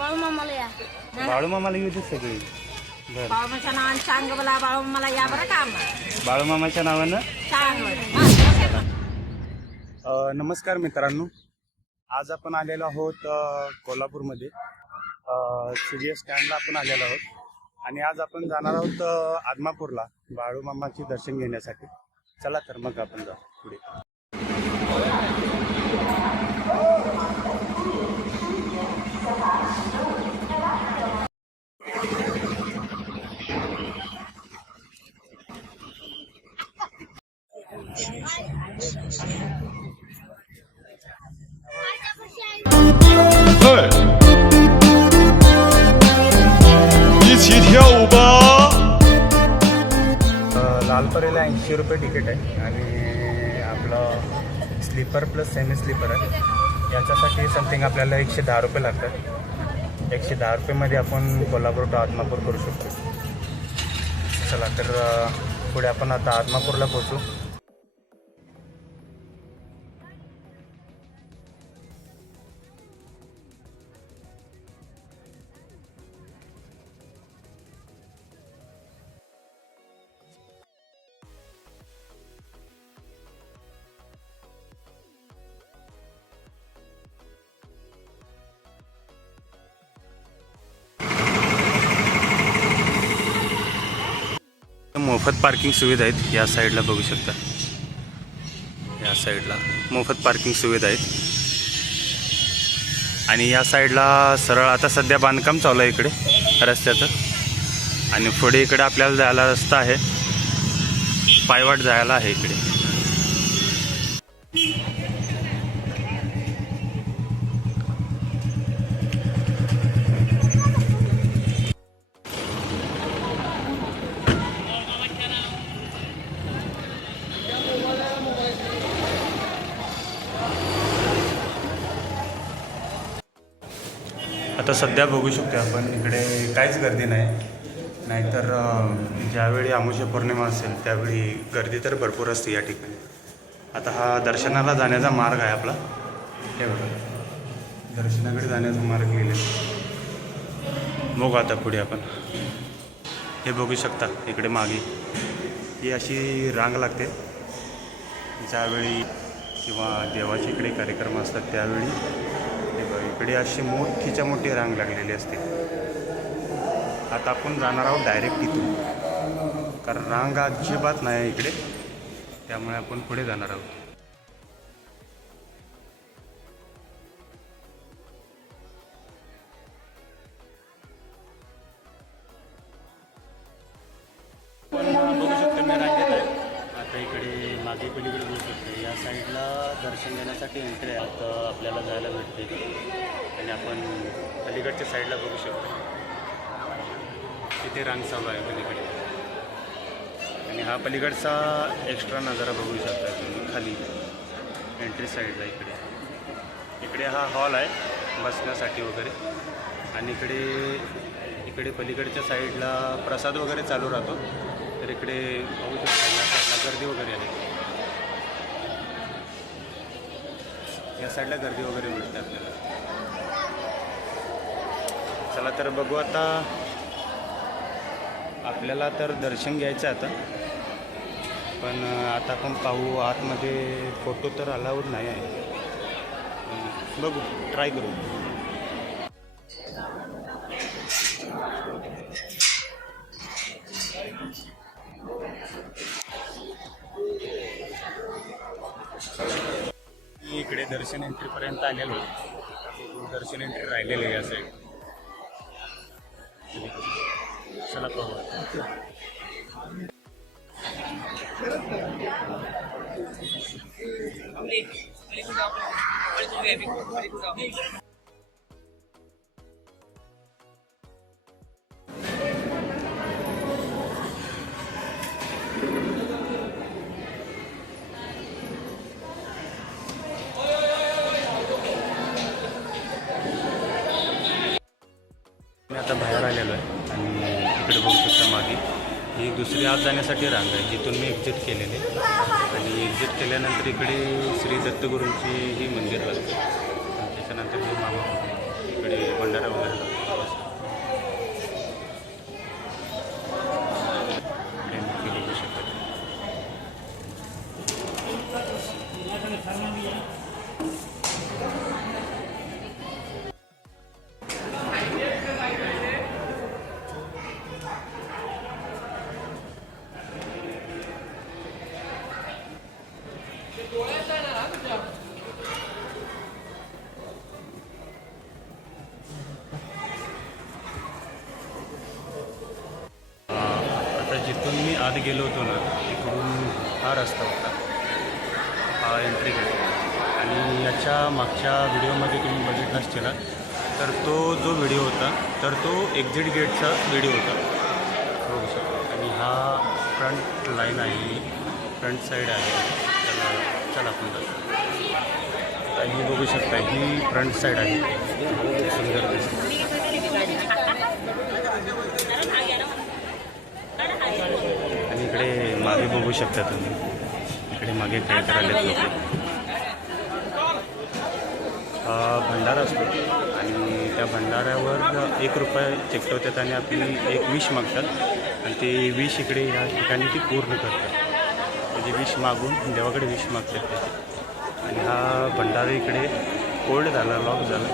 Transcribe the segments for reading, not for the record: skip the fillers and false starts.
बाळूमामाला या. बाळूमामाला येऊ सगळी. बरं, बाळूमाच्या नावाने सांग मला बाळूमाला या बरं का बाळूमामाच्या नावानं. सांग. नमस्कार मित्रांनो, आज आपण आलेलो आहोत कोल्हापूरमध्ये CBS स्टँडला आपण आलेलो आहोत आणि आज आपण जाणार आहोत आदमापूरला बाळूमामाचे दर्शन घेण्यासाठी. चला तर मग आपण जाऊ पुढे. लालपरीला 80 रुपये तिकीट आहे आणि आपलं स्लीपर प्लस सेमी स्लीपर आहे. याच्यासाठी समथिंग आपल्याला 110 रुपये लागतात. 110 रुपयेमध्ये आपण कोल्हापूर टू आदमापूर करू शकतो. चला तर पुढे आपण आता आदमापूरला पोहोचू. मोफत पार्किंग सुविधा आहेत. या साईडला बघू शकता, या साईडला मोफत पार्किंग सुविधा आहेत आणि या साईडला सरळ आता सध्या बांधकाम चालू आहे इकडे रस्त्याचं आणि पुढे इकडे आपल्याला जायला रस्ता आहे, पायवाट जायला आहे इकडे. आता सध्या बघू शकतो आपण इकडे काहीच गर्दी नाही. नाहीतर ज्यावेळी अमावस्या पौर्णिमा असेल त्यावेळी गर्दी तर भरपूर असते या ठिकाणी. आता हा दर्शनाला जाण्याचा मार्ग आहे आपला. हे बघा, दर्शनाकडे जाण्याचा मार्ग गेले. बघू आता पुढे आपण हे बघू शकता इकडे मागे ही अशी रांग लागते ज्यावेळी किंवा देवाचे इकडे कार्यक्रम असतात त्यावेळी. इकडे अशी मोठीच्या मोठी रांग लागलेली असते. आता आपण जाणार आहोत डायरेक्ट इथून, कारण रांग अजिबात नाही इकडे, त्यामुळे आपण पुढे जाणार आहोत. बघू शकतो मी रांगेत आहे. आता इकडे मागे पलीकडे बघू शकतो या साईडला दर्शन घेण्यासाठी एंट्री आहे. आता आपल्याला जायला भेटते आणि आपण पलीकडच्या साईडला बघू शकतो तिथे रांग चालू आहे पलीकडे. आणि हा पलीकडचा एक्स्ट्रा नजारा बघू शकता तुम्ही खाली एंट्री साईडला. इकडे हा हॉल आहे बसण्यासाठी वगैरे आणि इकडे पलीकडच्या साईडला प्रसाद वगैरे चालू राहतो. तर इकडे बघू शकता या साईडला गर्दी वगैरे आहे. या साईडला गर्दी वगैरे मिळते आपल्याला. चला तर बघू आता. आपल्याला तर दर्शन घ्यायचं आता, पण आता आपण पाहू आतमध्ये फोटो तर अलाउड नाही आहे. बघू, ट्राय करू. इकडे दर्शन एंट्रीपर्यंत आलेलो. दर्शन एंट्री राहिलेले आहे या साईड. चला पाहू. आता बाहेर आलेलो आहे आणि इकडे बघू शकता मागे ही दुसरी आत जाण्यासाठी रांग आहे जिथून मी एक्झिट केलेले. आणि एक्झिट केल्यानंतर इकडे श्री दत्तगुरूंची ही मंदिर लागते. त्याच्यानंतर मी मामा इकडे भंडारा वगैरे आत गेलो होतो ना तिकडून हा रस्ता होता, हा एंट्री गेट. आणि याच्या मागच्या व्हिडिओमध्ये तुम्ही बघितला असतील तर तो जो व्हिडिओ होता तर तो एक्झिट गेटचा व्हिडिओ होता बघू शकतो. आणि हा फ्रंट लाईन आहे, फ्रंट साईड आहे. चला आपण जाऊ. ही बघू शकता ही फ्रंट साईड आहे, सुंदर दिसते. आणि इकडे मागे बघू शकता तुम्ही, इकडे मागे काय करायला लोक. भंडारा असतो आणि त्या भंडाऱ्यावर 1 रुपया चिकटवतात आणि आपली एक विश मागतात आणि ते विश इकडे या ठिकाणी ती पूर्ण करतात. म्हणजे विश मागून देवाकडे विश मागतात त्याची. आणि हा भंडारा इकडे कोल्ड झाला, लॉक झाला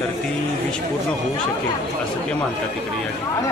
तर ती विश पूर्ण होऊ शकेल असं ते मानतात इकडे या ठिकाणी.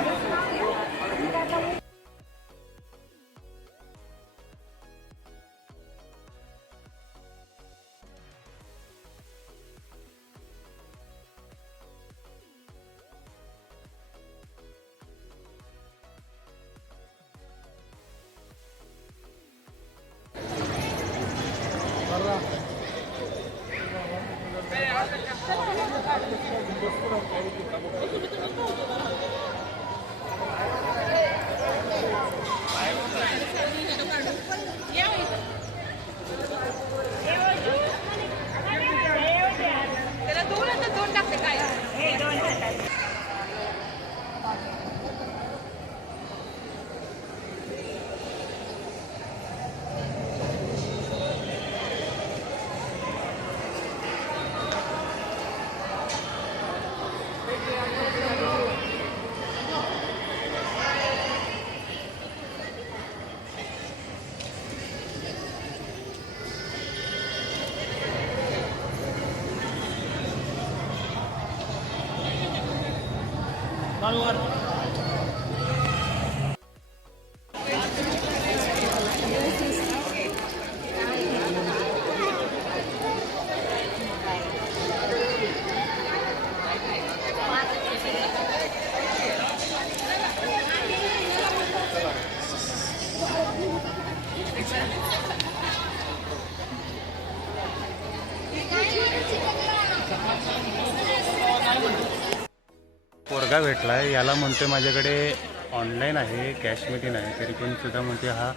पोरगा भेटला आहे, याला म्हणतोय माझ्याकडे ऑनलाईन आहे, कॅशमध्ये नाही. तरी पण सुद्धा म्हणते हा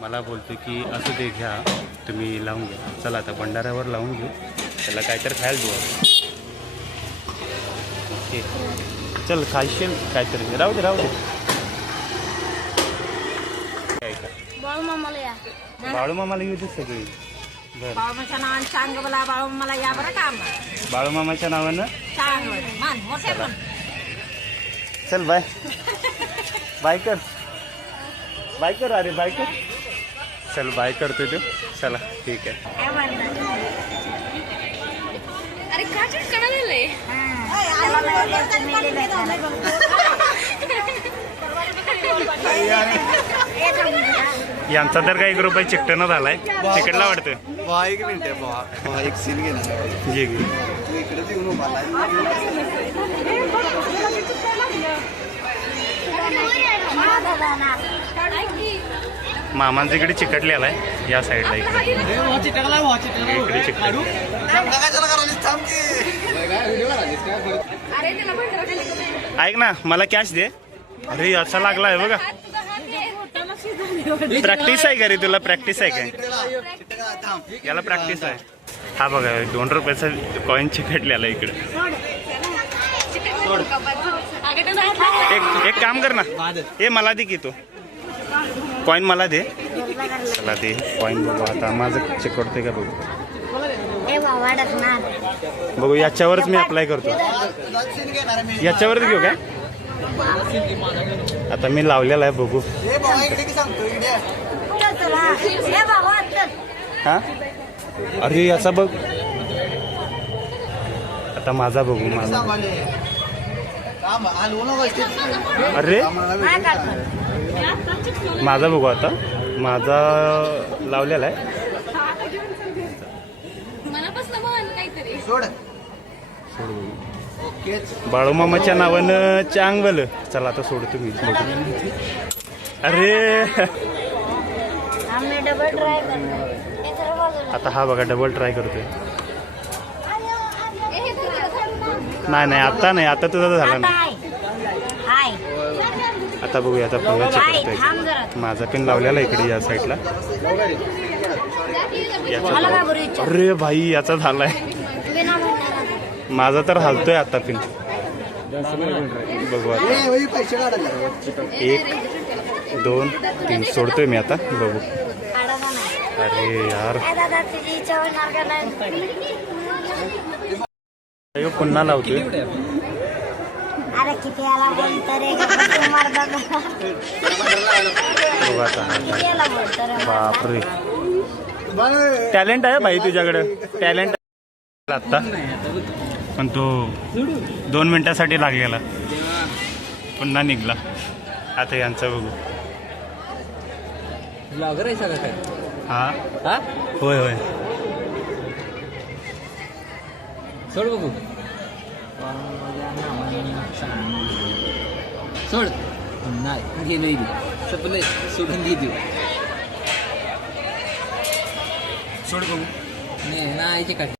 मला बोलतो की असं ते घ्या तुम्ही लावून घ्या. चला आता भंडाऱ्यावर लावून घेऊ, त्याला काहीतरी खायला देऊ. ओके चल खायशील काहीतरी, राहू दे राहू दे. काय का बाळूमामाला येऊ दे सगळी. बरं बाळूमाच्या नावाने सांग बोला बाळूमाला या बरं का बाळूमामाच्या नावानं सांग मान मोठे पण. चल बाय बाय कर, बाय कर. अरे बाय कर, चल बाय करतोय तू. चला ठीक आहे. अरे का चिटकणा झालंय यांचा तर काही 1 रुपये चिकटणं झालाय, चिकटला वाटतं. एक मिनिट एक सीन घे ना. जे घे इकडे येऊन मामांचं इकडे चिकटलेला आहे या साईडला. इकडे चिकटलं. ऐक ना मला कॅश दे. अरे असा लागला आहे बघा. प्रॅक्टिस आहे का रे तुला? प्रॅक्टिस आहे काय याला? प्रॅक्टिस आहे. हा बघा 2 रुपयाचा कॉईन चिकटलेला इकडे. एक काम कर ना, हे मला दे की तू कॉईन मला दे. चला दे कॉईन. बघू आता माझं चिकटतोय का बघू. बघू याच्यावरच मी अप्लाय करतो. याच्यावरच घेऊ काय? आता मी लावलेला आहे बघू. हा अरे याचा बघ. आता माझा बघू. माझा अरे माझा बघू. आता माझा लावलेला आहे. बाळूमामाच्या नावानं चांगलं. चला आता सोडतो मी. अरे आम्ही डबल ट्राय करणार आता हा बघा डबल ट्राय करतोय. नाही नाही आता नाही, आता तुझा झाला नाही. हाय आता बघूया आता पुन्हा चेक हाय करतोय. थांब जरा माझा पिन लावलेला इकडे या साईडला. मला काय बरं विचार अरे भाई याचा झालाय. बिना म्हणणार माझा तर हालतोय आता पिन. बघू आता. पैसे काढायला 1 2 3 सोडतोय मी आता. बघू. काढायला नाही. अरे यार काय दादा तुझी इच्छा होणार का नाही अयो, पुन्हा लावतोय. अरे किती आला बोलतो रे मारदा बघू आता. किती आला बोलतो रे बापरे टॅलेंट आहे भाई तुझ्याकडे. टॅलेंट आत्ता पण तो 2 मिनिटासाठी लागलेला पुन्हा निघला. आता यांचं बघू. ब्लॉगर आहे सगळं काय हा हा होय होय. सोड बघू सोड नाही गेलो इथे सपले सोडून घेतो सोड बघू. नाही ते काढ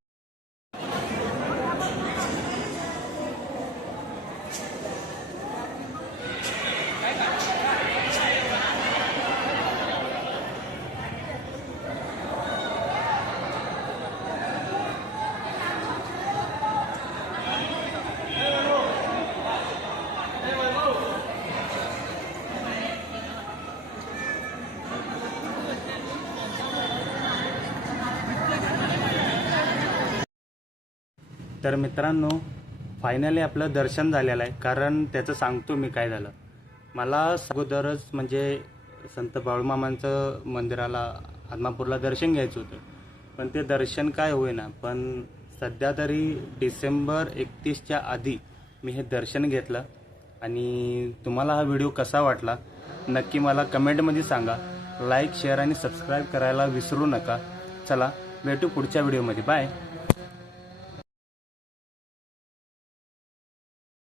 तर मित्रांनो फायनली आपलं दर्शन झालेलं आहे. कारण त्याचं सांगतो मी काय झालं. मला अगोदरच म्हणजे संत बाळूमामांचं मंदिराला आदमापूरला दर्शन घ्यायचं होतं. पण ते दर्शन काय होईना. पण सध्या तरी डिसेंबर 31च्या आधी मी हे दर्शन घेतलं. आणि तुम्हाला हा व्हिडिओ कसा वाटला नक्की मला कमेंटमध्ये सांगा. लाईक शेअर आणि सबस्क्राईब करायला विसरू नका. चला भेटू पुढच्या व्हिडिओमध्ये. बाय.